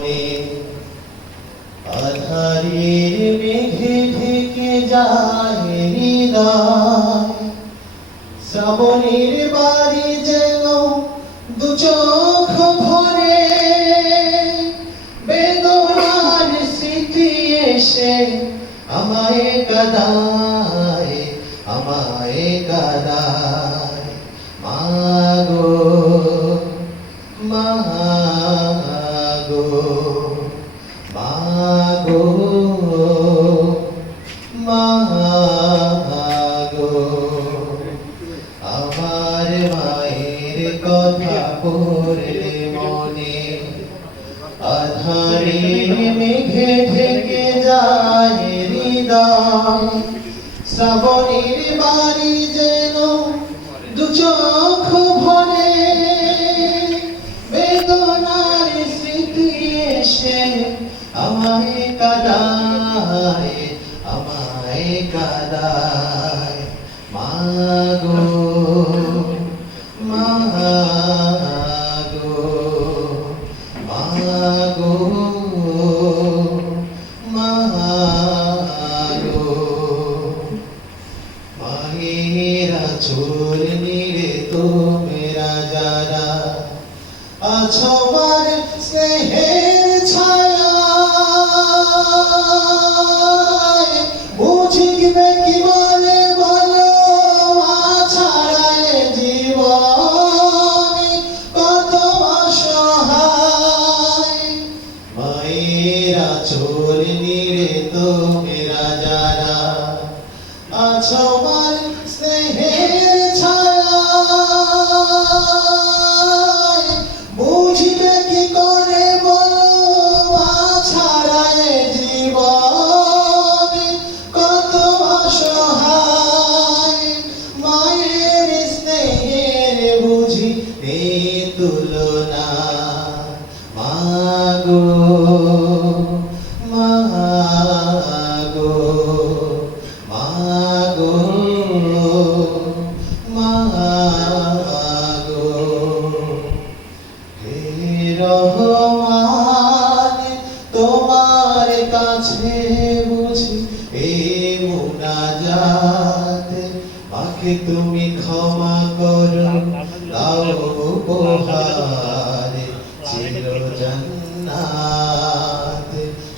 মনে। আধারের মেঘে ঢেকে যায় হৃদয় শ্রাবণের বাড়ি যেন দু চোখ ভরে। বেদনার স্মৃতি এসে আমায় কাদায় আমায় কাদায়। মায়ের কথা পড়লে মনে। আধারের মেঘে ঢেকে যায় হৃদয়। শ্রাবণের বাড়ি যেন দু চোখ ভরে। বেদনার স্মৃতি এসে আমায় কাদায় আমায় কাদায়। মাগো চোর নিরে তোমেরা যারা আছো মার মায়েরা, চোর নিরে তোমেরা যারা আছো মার স্নেহের ছায়া বুঝবে কি করে বলো ছাড়ায় জীবন? কত অসহায়, মায়ের স্নেহের বুঝি এই তুলনা। মাগো কাছে বুঝি এ মুনাজাত মাকে তুমি ক্ষমা করো দাও উপহার চির জান্নাত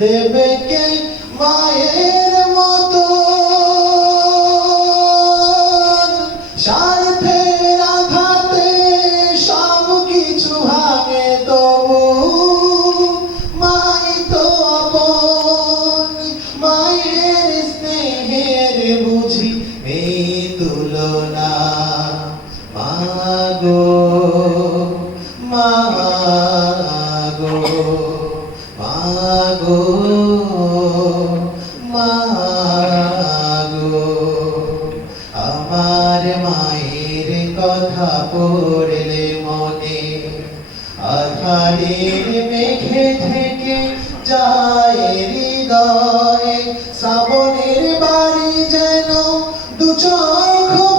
দেবে মায়ের মতো। স্বার্থের আঘাতে সব কিছু ভাঙে তবু তো আপন। মায়ের স্নেহের বুঝি নেই তুলনা। মাগো মাগো মায়ের কথা পড়লে মনে আধারের মেঘে থেকে যায় হৃদয় শ্রাবণের বাড়ি যেন দু চোখ